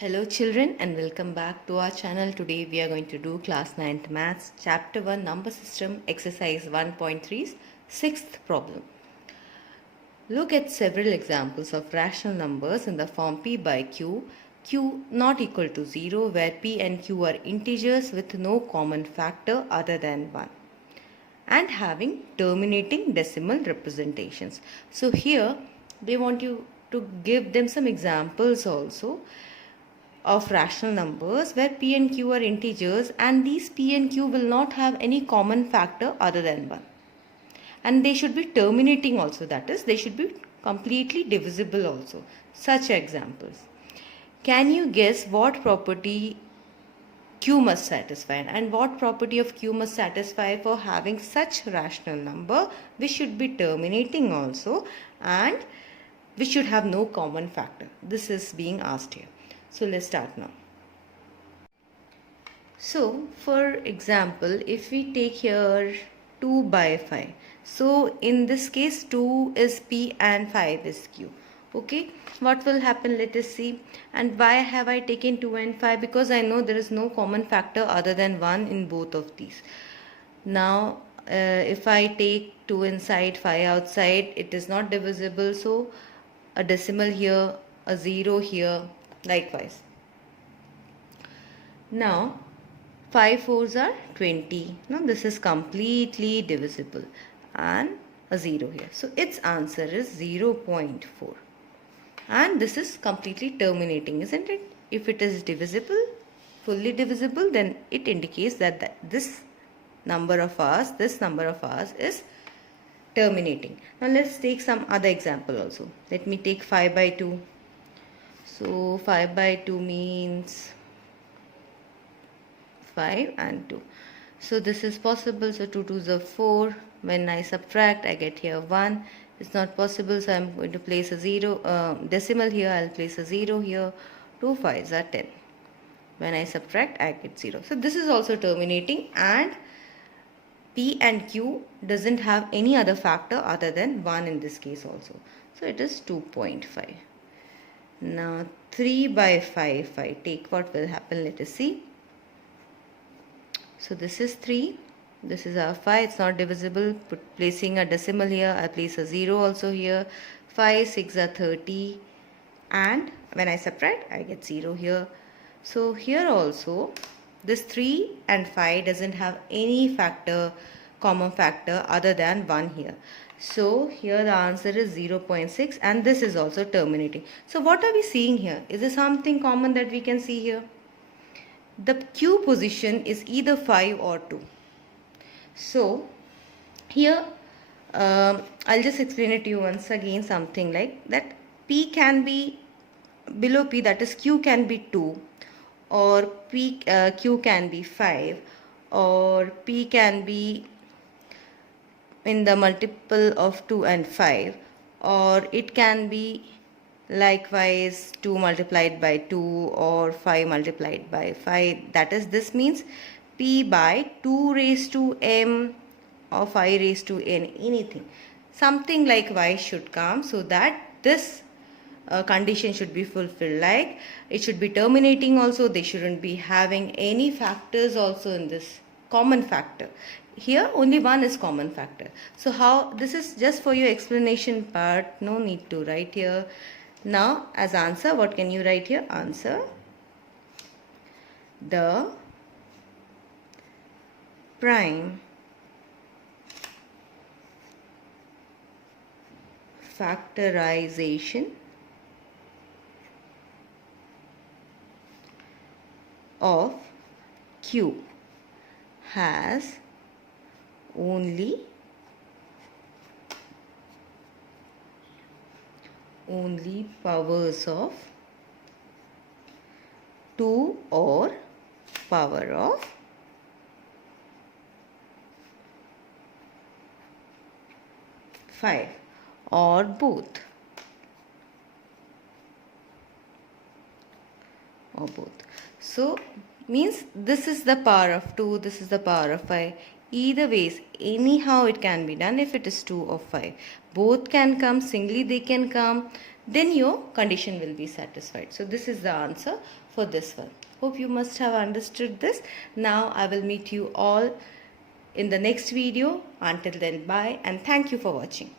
Hello children and welcome back to our channel. Today we are going to do class 9th maths chapter 1 number system exercise 1.3's 6th problem. Look at several examples of rational numbers in the form p by q not equal to 0 where p and q are integers with no common factor other than 1 and having terminating decimal representations. So here they want you to give them some examples also of rational numbers where p and q are integers and these p and q will not have any common factor other than 1, and they should be terminating also, that is they should be completely divisible also. Such examples, can you guess what property q must satisfy and what property of q must satisfy for having such rational number which should be terminating also and which should have no common factor? This is being asked here. So let's start now. So for example, if we take here 2 by 5, so in this case 2 is p and 5 is q. Okay, what will happen, let us see. And why have I taken 2 and 5? Because I know there is no common factor other than 1 in both of these. Now if I take 2 inside 5 outside, it is not divisible, so a decimal here, a 0 here, likewise. Now 5 fours are 20. Now this is completely divisible and a 0 here. So its answer is 0.4. And this is completely terminating, isn't it? If it is divisible, fully divisible, then it indicates that this number of ours is terminating. Now let's take some other example also. Let me take 5 by 2. So 5 by 2 means 5 and 2. So this is possible. So 2 2s are 4. When I subtract, I get here 1. It's not possible, so I'm going to place a 0 decimal here. I'll place a 0 here. 2 5s are 10. When I subtract, I get 0. So this is also terminating, and p and q doesn't have any other factor other than 1 in this case also. So it is 2.5. Now 3 by 5, if I take, what will happen? Let us see. So this is 3, this is our 5, it's not divisible. Placing a decimal here, I place a 0 also here. 5 6 are 30, and when I subtract, I get 0 here. So here also this 3 and 5 doesn't have any common factor other than 1 here. So here the answer is 0.6, and this is also terminating. So what are we seeing here? Is there something common that we can see here? The q position is either 5 or 2. So here I'll just explain it to you once again, something like that. P can be below p, that is q can be 2, or q can be 5, or p can be in the multiple of 2 and 5, or it can be likewise 2 multiplied by 2 or 5 multiplied by 5. That is, this means p by 2 raised to m or 5 raised to n, anything. Something like y should come, so that this condition should be fulfilled. Like it should be terminating also. They shouldn't be having any factors also in this common factor. Here only 1 is common factor. So how, this is just for your explanation part, no need to write here. Now as answer, what can you write here? Answer: the prime factorization of q has only powers of 2 or power of 5, or both. So means this is the power of 2, this is the power of 5. Either ways, anyhow it can be done. If it is 2 or 5, both can come, singly they can come. then your condition will be satisfied. So this is the answer for this one. Hope you must have understood this. Now I will meet you all in the next video. Until then, bye and thank you for watching.